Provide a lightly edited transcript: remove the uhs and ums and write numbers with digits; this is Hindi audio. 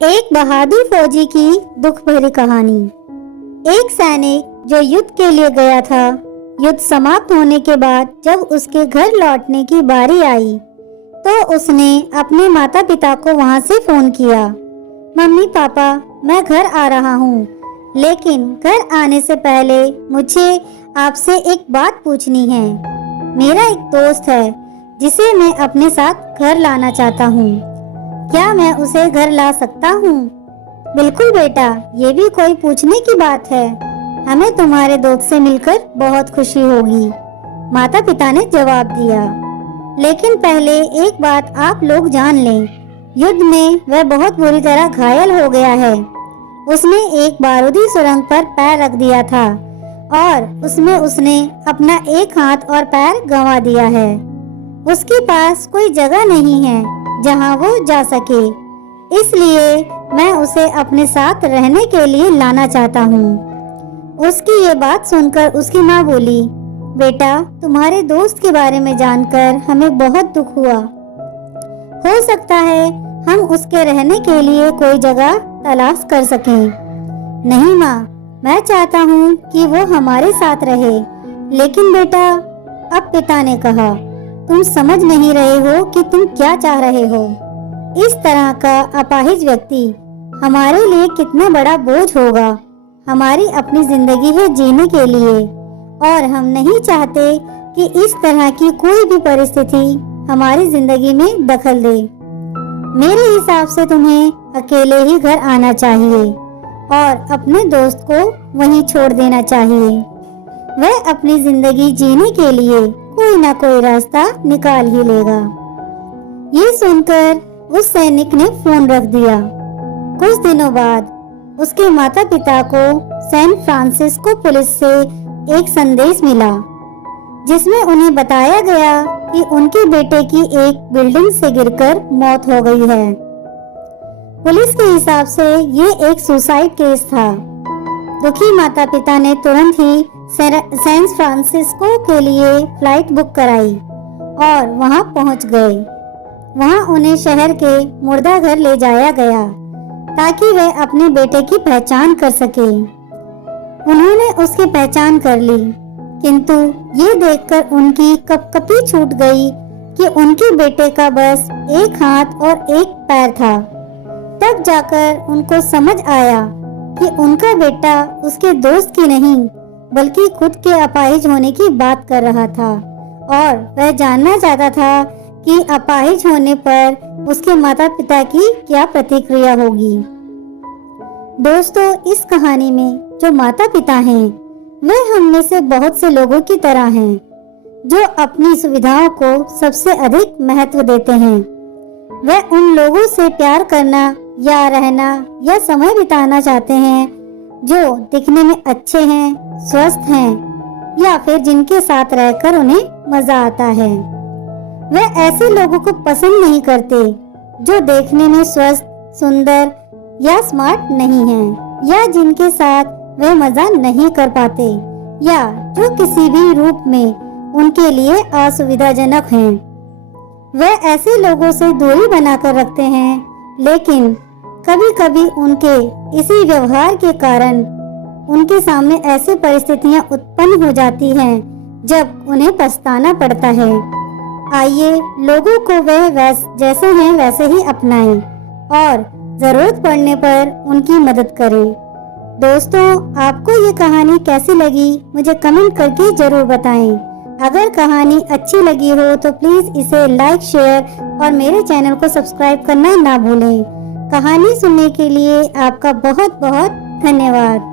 एक बहादुर फौजी की दुख भरी कहानी। एक सैनिक जो युद्ध के लिए गया था, युद्ध समाप्त होने के बाद जब उसके घर लौटने की बारी आई तो उसने अपने माता पिता को वहां से फोन किया। मम्मी पापा, मैं घर आ रहा हूँ, लेकिन घर आने से पहले मुझे आपसे एक बात पूछनी है। मेरा एक दोस्त है जिसे मैं अपने साथ घर लाना चाहता हूँ। क्या मैं उसे घर ला सकता हूँ? बिल्कुल बेटा, ये भी कोई पूछने की बात है। हमें तुम्हारे दोस्त से मिलकर बहुत खुशी होगी, माता पिता ने जवाब दिया। लेकिन पहले एक बात आप लोग जान लें, युद्ध में वह बहुत बुरी तरह घायल हो गया है। उसने एक बारूदी सुरंग पर पैर रख दिया था और उसमें उसने अपना एक हाथ और पैर गंवा दिया है। उसके पास कोई जगह नहीं है जहां वो जा सके, इसलिए मैं उसे अपने साथ रहने के लिए लाना चाहता हूँ। उसकी ये बात सुनकर उसकी माँ बोली, बेटा, तुम्हारे दोस्त के बारे में जानकर हमें बहुत दुख हुआ। हो सकता है हम उसके रहने के लिए कोई जगह तलाश कर सकें। नहीं माँ, मैं चाहता हूँ कि वो हमारे साथ रहे। लेकिन बेटा, अब पिता ने कहा, तुम समझ नहीं रहे हो कि तुम क्या चाह रहे हो। इस तरह का अपाहिज व्यक्ति हमारे लिए कितना बड़ा बोझ होगा। हमारी अपनी जिंदगी है जीने के लिए और हम नहीं चाहते कि इस तरह की कोई भी परिस्थिति हमारी जिंदगी में दखल दे। मेरे हिसाब से तुम्हें अकेले ही घर आना चाहिए और अपने दोस्त को वहीं छोड़ देना चाहिए। वह अपनी जिंदगी जीने के लिए कोई ना कोई रास्ता निकाल ही लेगा। ये सुनकर उस सैनिक ने फोन रख दिया। कुछ दिनों बाद उसके माता पिता को सैन फ्रांसिस्को पुलिस से एक संदेश मिला, जिसमें उन्हें बताया गया कि उनके बेटे की एक बिल्डिंग से गिरकर मौत हो गई है। पुलिस के हिसाब से ये एक सुसाइड केस था। दुखी माता पिता ने तुरंत ही सैन फ्रांसिस्को के लिए फ्लाइट बुक कराई और वहां पहुंच गए। वहां उन्हें शहर के मुर्दा घर ले जाया गया ताकि वह अपने बेटे की पहचान कर सके। उन्होंने उसकी पहचान कर ली, किंतु ये देखकर उनकी कपकपी छूट गई कि उनके बेटे का बस एक हाथ और एक पैर था। तब जाकर उनको समझ आया कि उनका बेटा उसके दोस्त की नहीं बल्कि खुद के अपाहिज होने की बात कर रहा था और वह जानना चाहता था कि अपाहिज होने पर उसके माता पिता की क्या प्रतिक्रिया होगी। दोस्तों, इस कहानी में जो माता पिता हैं, वे हम में से बहुत से लोगों की तरह हैं जो अपनी सुविधाओं को सबसे अधिक महत्व देते हैं। वे उन लोगों से प्यार करना या रहना या समय बिताना चाहते हैं जो दिखने में अच्छे हैं, स्वस्थ हैं या फिर जिनके साथ रहकर उन्हें मजा आता है। वे ऐसे लोगों को पसंद नहीं करते जो देखने में स्वस्थ, सुंदर या स्मार्ट नहीं हैं, या जिनके साथ वे मजा नहीं कर पाते, या जो किसी भी रूप में उनके लिए असुविधाजनक हैं। वे ऐसे लोगों से दूरी बनाकर रखते हैं, लेकिन कभी कभी उनके इसी व्यवहार के कारण उनके सामने ऐसी परिस्थितियां उत्पन्न हो जाती हैं जब उन्हें पछताना पड़ता है। आइए लोगों को वे जैसे हैं वैसे ही अपनाएं और जरूरत पड़ने पर उनकी मदद करें। दोस्तों, आपको ये कहानी कैसी लगी मुझे कमेंट करके जरूर बताएं। अगर कहानी अच्छी लगी हो तो प्लीज इसे लाइक, शेयर और मेरे चैनल को सब्सक्राइब करना ना भूलें। कहानी सुनने के लिए आपका बहुत बहुत धन्यवाद।